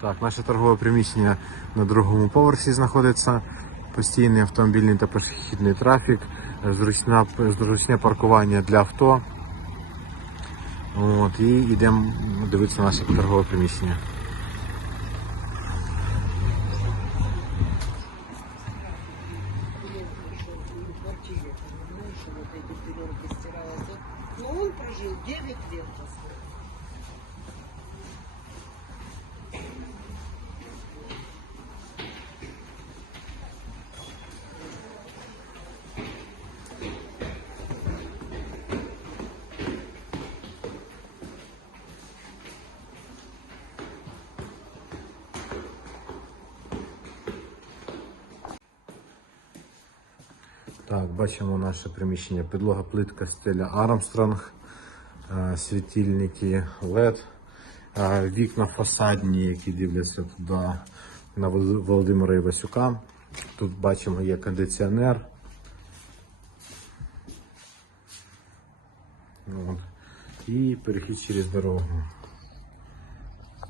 Так, наше торгове приміщення на другому поверсі знаходиться. Постійний автомобільний та пішохідний трафік, зручне паркування для авто. От, і йдемо дивитися наше торгове приміщення. Но он прожил 9 лет по-своему. Так, бачимо наше приміщення. Підлога плитка стеля Армстронг, е, світильники LED, е, вікна фасадні, які дивляться туди на Володимира Івасюка. Тут бачимо є кондиціонер. І перехід через дорогу.